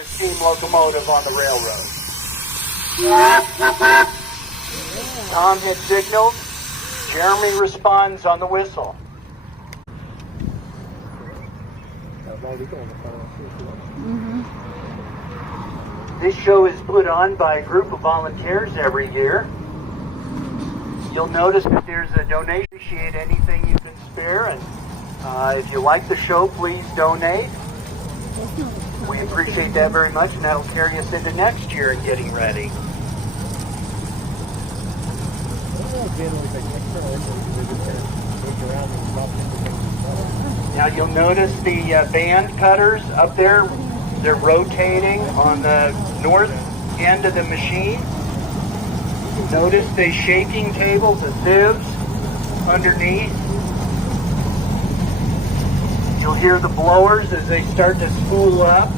a steam locomotive on the railroad. Tom had signaled. Jeremy responds on the whistle. This show is put on by a group of volunteers every year. You'll notice that there's a donation. Appreciate anything you can spare, and if you like the show, please donate. We appreciate that very much, and that'll carry us into next year and getting ready. Now you'll notice the band cutters up there. They're rotating on the north end of the machine. Notice the shaking tables, the sieves underneath. You'll hear the blowers as they start to spool up.